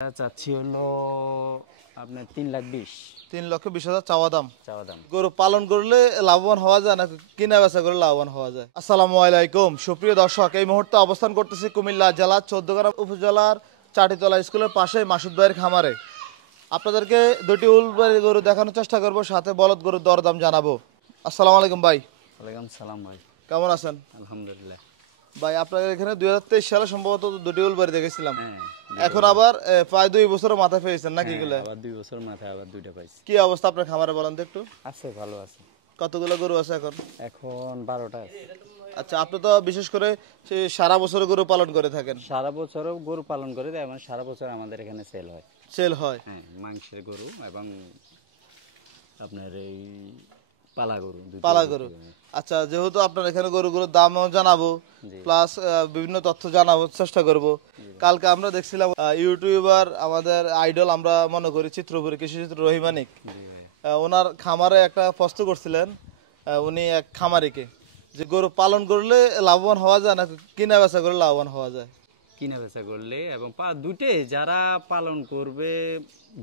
চাচ্ছি হলো আপনার 3,20,000। 3,20,000 চাওয়া দাম। দাম। গরু পালন করলে লাভবান হওয়া যায় না কিনা বেচা করে লাভবান হওয়া যায়? আসসালামু আলাইকুম সুপ্রিয় দর্শক, এই মুহূর্তে অবস্থান করতেছি কুমিল্লা জেলার চৌদ্দগ্রাম উপজেলার চাটিতলা স্কুলের পাশে মাসুদ ভাইয়ের খামারে। আপনাদেরকে দুটি উলবাড়ি গরু দেখানোর চেষ্টা করব, সাথে বলদ গরুর দরদাম জানাবো। আসসালামু আলাইকুম ভাই। ওয়ালাইকুম সালাম ভাই। কেমন আছেন? আলহামদুলিল্লাহ ভাই আপনাদের এখানে 2023 সালে সম্ভবত দুটি উলবাড়ি দেখেছিলাম। হ্যাঁ, এখন আবার প্রায় 2 বছরের মাথায় পেয়েছেন নাকি? এগুলো আবার 2 বছর মাথায় আবার দুইটা পাইছি। কি অবস্থা আপনার খামারে বলেন তো একটু। আছে, ভালো আছে। কতগুলো গরু আছে এখন? এখন 12টা আছে। আচ্ছা, আপনি তো বিশেষ করে সারা বছর গরু পালন করে থাকেন। সারা বছরও গরু পালন করে দেয়, মানে সারা বছর আমাদের এখানে সেল হয়। সেল হয়? হ্যাঁ, মাংসের গরু এবং আপনার এই পালা গরু, পালা গরু। আচ্ছা, যেহেতু আপনার এখানে গরুগুলোর দামও জানাবো, প্লাস বিভিন্ন তথ্য জানাবো চেষ্টা করব। কালকে আমরা দেখছিলাম ইউটিউবার আমাদের আইডল আমরা মনে করি চিত্রপুরী কৃষি চিত্র রহিমানিক, ওনার খামারে একটা প্রশ্ন করছিলেন উনি এক খামারিকে, যে গরু পালন করলে লাভবান হওয়া যায় না কিনা বেচা করে লাভবান হওয়া যায়? কিনা বেচা করলে এবং দুইটাই, যারা পালন করবে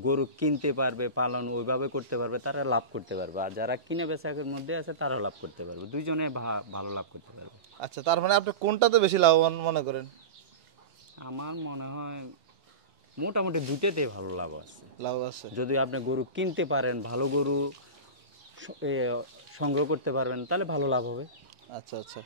গরু কিনতে পারবে, পালন ওইভাবে করতে পারবে, তারা লাভ করতে পারবে। আর যারা কিনে বেচার মধ্যে আছে তারাও লাভ করতে পারবে, দুইজনে ভালো লাভ করতে পারবে। আচ্ছা, তার মানে আপনি কোনটাতে বেশি লাভবান মনে করেন? আমার মনে হয় মোটামুটি দুইটাতে ভালো লাভ আছে। লাভ আছে যদি আপনি গরু কিনতে পারেন, ভালো গরু সংগ্রহ করতে পারবেন, তাহলে ভালো লাভ হবে। আচ্ছা আচ্ছা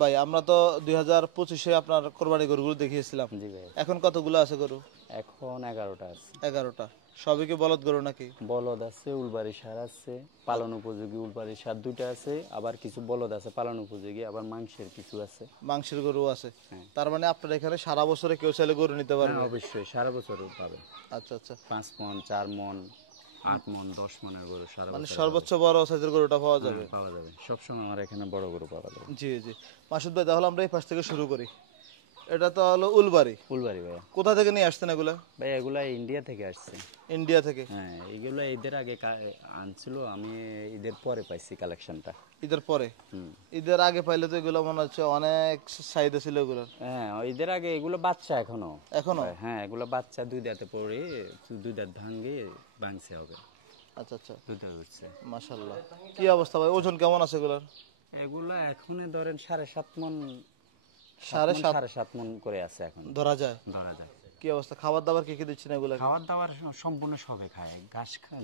ভাই, আমরা তো 2025-এ আপনার কোরবানি গরুগুলো দেখিয়েছিলাম। জি ভাই। এখন কতগুলো আছে গরু? এখন 11টা আছে। 11টা। সবই কি বলদ গরু নাকি? বলদ আছে, উলবাড়ি সার আছে, পালন উপযোগী উলবাড়ি সার দুইটা আছে, আবার কিছু বলদ আছে পালন উপযোগী, আবার মাংসের কিছু আছে। মাংসের গরু আছে। তার মানে আপনার এখানে সারা বছরে কেউ চাইলে গরু নিতে পারবে? অবশ্যই সারা বছরও পাবে। আচ্ছা আচ্ছা। 5 মণ, 4 মণ, 8 মণ, 10 মণের গরু সারা মানে বছর সর্বোচ্চ বড় সাইজের গরুটা পাওয়া যাবে? পাওয়া যাবে সবসময়, আমার এখানে বড় গরু পাওয়া যাবে। জি জি। মাসুদ ভাই, তাহলে আমরা এই পাশ থেকে শুরু করি। এটা তো হলো উলবাড়ি। উলবাড়ি ভাই। কোথা থেকে নিয়ে আসছেন এগুলা? ভাই এগুলা ইন্ডিয়া থেকে আসছে। ইন্ডিয়া থেকে? হ্যাঁ, এগুলো ঈদের আগে আনছিল, আমি ঈদের পরে পাইছি কালেকশনটা। ঈদের পরে? ঈদের আগে পাইলে তো এগুলো মনে হচ্ছে অনেক চাহিদা ছিল এগুলোর। হ্যাঁ, ঈদের আগে এগুলো বাচ্চা এখনো। হ্যাঁ, এগুলো বাচ্চা 2 দাঁতে পড়ে, 2 দাঁত ভাঙছে হবে। আচ্ছা আচ্ছা। 2 দাঁত হচ্ছে। মাশাআল্লাহ। কি অবস্থা ভাই, ওজন কেমন আছে এগুলোর? এগুলা এখনই ধরেন 7.5 মণ, 7.5 মণ করে আছে এখন। ধরা যায়? ধরা যায়। কি অবস্থা, খাবার দাবার কি কি দিচ্ছেন এগুলো? খাবার দাবার সম্পূর্ণ সবে খায়,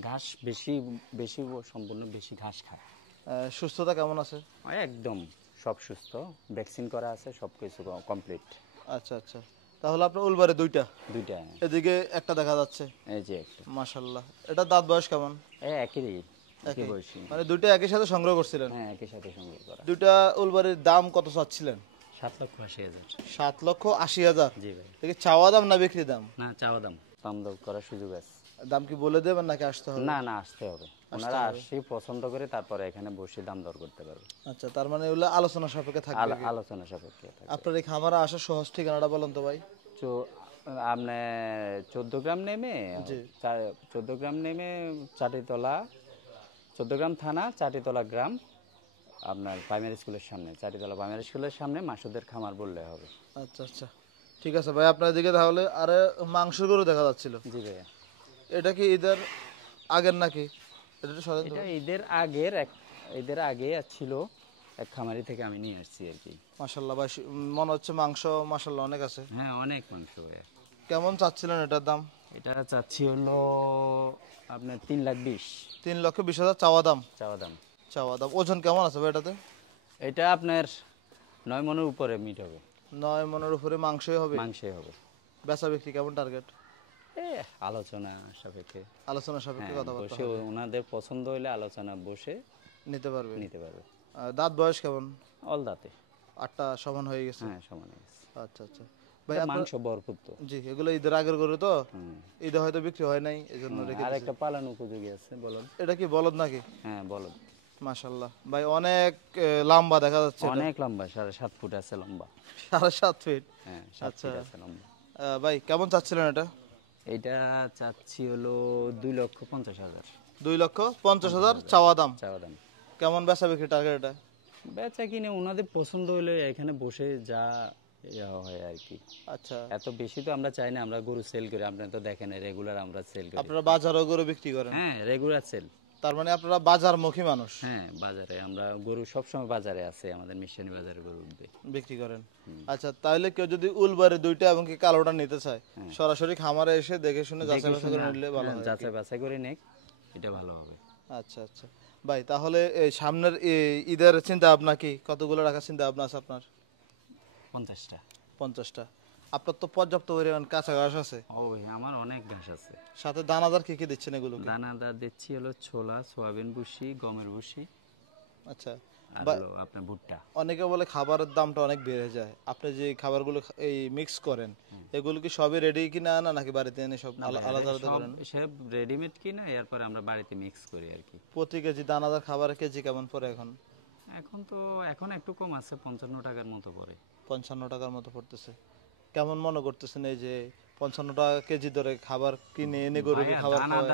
ঘাস বেশি বেশি, সম্পূর্ণ বেশি ঘাস খায়। সুস্থতা কেমন আছে? একদম সব সুস্থ, ভ্যাকসিন করা আছে, সবকিছু কমপ্লিট। আচ্ছা আচ্ছা। তাহলে আপনার উলবারে দুইটা? দুইটা। এদিকে একটা দেখা যাচ্ছে। এই যে একটা। মাশাআল্লাহ। এটা দাঁত বয়স কেমন? একই বয়সী। মানে দুইটা একই সাথে সংগ্রহ করছিলেন? হ্যাঁ, একই সাথে সংগ্রহ করা। দুইটা উলবারের দাম কত চাচ্ছিলেন? 7,80,000। 7,80,000? জি ভাই। এটা কি চাওয়া দাম না বিক্রি দাম? না, চাওয়া দাম। দাম দর করার সুযোগ আছে। দাম কি বলে দেবেন নাকি আসতে হবে? না, আসতে হবে। ওনারা আসি পছন্দ করে তারপরে এখানে বসে দাম দর করতে পারবে। আচ্ছা, তার মানে এগুলো আলোচনা সাপেক্ষে থাকবে? আলোচনা সাপেক্ষে থাকবে। আপনার এই খামারে আসার সহজ ঠিকানাটা বলেন তো ভাই। আপনি 14 গ্রাম নেমে, 14 গ্রাম নেমে চাটিতলা, 14 গ্রাম থানা, চাটিতলা গ্রাম, আপনার প্রাইমারি স্কুলের সামনে, চাটিতলা প্রাইমারি স্কুলের সামনে মাসুদের খামার বললে হবে। আচ্ছা আচ্ছা, ঠিক আছে ভাই। আপনার দিকে তাহলে আরে মাংস গরু দেখা যাচ্ছিল। জি ভাইয়া। এটা কি ঈদের আগের নাকি? এটা ঈদের আগে ছিল, এক খামারি থেকে আমি নিয়ে আসছি আর কি। মাশাআল্লাহ ভাই, মনে হচ্ছে মাংস মাশাআল্লাহ অনেক আছে। হ্যাঁ, অনেক মাংস ভাইয়া। কেমন চাচ্ছিলেন এটার দাম? এটা চাচ্ছি হলো আপনার 3,20,000। 3,20,000 চাওয়া দাম? চাওয়া দাম। ওজন কেমন আছে ভাই এটাতে? এটা আপনার 9 মণের উপরে মিট হবে। 9 মণের উপরে মাংসই হবে? মাংসই হবে। বেচা বিক্রি কেমন টার্গেট? আলোচনা সাপেক্ষে কথা বলতে বসে, ওনাদের পছন্দ হইলে আলোচনা বসে নিতে পারবে। দাঁত বয়স কেমন? অল দাঁতে। 8টা সমান হয়ে গেছে? হ্যাঁ, সমান হয়ে গেছে। আচ্ছা আচ্ছা ভাই, মাংস ভরপুর তো। জি, এগুলো ঈদের আগের গরু তো, ঈদে হয়তো বিক্রি হয় নাই, এজন্য রেখে আর একটা পালন উপযোগী আছে বলদ। এটা কি বলদ নাকি? হ্যাঁ, বলদ। মাশাআল্লাহ ভাই, অনেক লম্বা দেখা যাচ্ছে। অনেক লম্বা, 7.5 ফুট আছে লম্বা। 7.5 ফিট? হ্যাঁ, 7 ফিট আছে লম্বা। ভাই কেমন চাচ্ছিলেন এটা? এটা চাচ্ছি হলো 2,50,000। 2,50,000 চাওয়া দাম? দাম। কেমন বেচা বিক্রি টার্গেট এটা? বেচা কিনে ওনাদের পছন্দ হলে এখানে বসে যা ইয়া হয় আর কি। আচ্ছা, এত বেশি তো আমরা চাই না, আমরা গরু সেল করি, আপনারা তো দেখেন রেগুলার আমরা সেল করি। আপনারা বাজারেও গরু বিক্রি করেন? হ্যাঁ, রেগুলার সেল। তার মানে আপনারা বাজারমুখী মানুষ, হ্যাঁ, বাজারে আমরা গরু সবসময় বাজারে আছে, আমাদের মিশনি বাজারে গরু উঠবে। বিক্রি করেন। আচ্ছা, তাহলে কেউ যদি উলবারে দুইটা এবং কি কালোটা নিতে চায়, সরাসরি খামারে এসে দেখে শুনে যাচাই বাছাই করে নিলে ভালো হয়। যাচাই বাছাই করে নেক, এটা ভালো হবে। আচ্ছা আচ্ছা ভাই, তাহলে এই সামনের ঈদের চিন্তা ভাবনা কি, কতগুলো রাখার চিন্তা ভাবনা আছে আপনার? 50টা। 50টা। আপনার তো পর্যাপ্ত পরিমাণ কাঁচা ঘাস আছে, ও ভাই, আমার অনেক ঘাস আছে। সাথে দানাদার কি কি দিচ্ছেন এগুলো? দানাদার দিচ্ছি হলো ছোলা, সোয়াবিন ভুসি, গমের ভুসি, আচ্ছা, আর হলো আপনার ভুট্টা। অনেকে বলে খাবারের দামটা অনেক বেড়ে যায়, আপনি যে খাবারগুলো এই মিক্স করেন এগুলো কি সবই রেডি কিনা আনা নাকি বাড়িতে এনে সব আলাদা আলাদা করেন? সব রেডিমেড কিনা, এরপর আমরা বাড়িতে মিক্স করি আর কি। প্রতি কেজি দানাদার খাবারের কেজি কেমন পড়ে এখন? এখন একটু কম আছে, 55 টাকার মতো পড়ে। 55 টাকার মতো পড়তেছে। কেমন মনে করতেছেন এই যে 55 টাকা কেজি ধরে খাবার কিনে এনে গরুকে খাবার খাওয়ায়?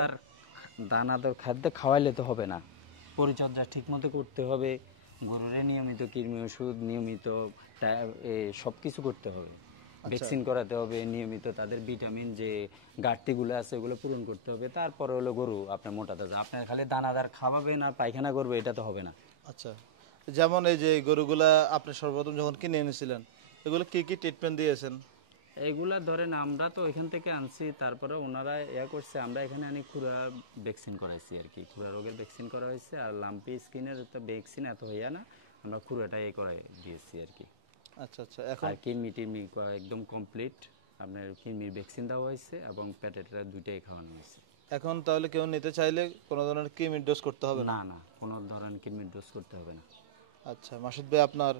দানাদার খাদ্য খাওয়াইলে তো হবে না, পরিচর্যা ঠিক মতো করতে হবে, গরুরে নিয়মিত কৃমি ওষুধ, নিয়মিত সব কিছু করতে হবে, ভ্যাকসিন করাতে হবে নিয়মিত, তাদের ভিটামিন যে ঘাটতিগুলো আছে ওগুলো পূরণ করতে হবে, তারপরে হলো গরু আপনার মোটা তাজা। আপনার খালি দানাদার খাওয়াবেন আর পায়খানা করবে, এটা তো হবে না। আচ্ছা, যেমন এই যে গরুগুলা আপনি সর্বপ্রথম যখন কিনে এনেছিলেন এগুলো কি কি ট্রিটমেন্ট দিয়েছেন? এইগুলা ধরেন আমরা তো এখান থেকে আনছি, তারপরে ওনারা করছে, আমরা এখানে আনি খুরা ভ্যাকসিন করাইছি আর কি, খুরা রোগের ভ্যাকসিন করা হয়েছে, আর লাম্পি স্কিনের তো ভ্যাকসিন এত হইয়া না, আমরা খুরাটাই করাই দিয়েছি আর কি। আচ্ছা আচ্ছা, এখন আর কিডনি টিডনি একদম কমপ্লিট, আপনার কিডনির ভ্যাকসিন দেওয়া হয়েছে এবং পেটেটা দুইটাই খাওয়ানো হয়েছে। এখন তাহলে কেউ নিতে চাইলে কোনো ধরনের কৃমির ডোজ করতে হবে না? না না, কোনো ধরনের কিডনির ডোজ করতে হবে না। আচ্ছা মাসুদ ভাই, আপনার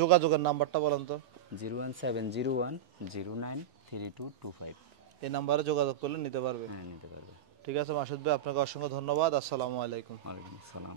যোগাযোগের নাম্বারটা বলেন তো। 01701 এই নাম্বারে যোগাযোগ করলে নিতে পারবে? হ্যাঁ, নিতে পারবে। ঠিক আছে মাসুদ ভাই, আপনাকে অসংখ্য ধন্যবাদ। আসসালামু আলাইকুম। ওয়ালাইকুম আসসালাম।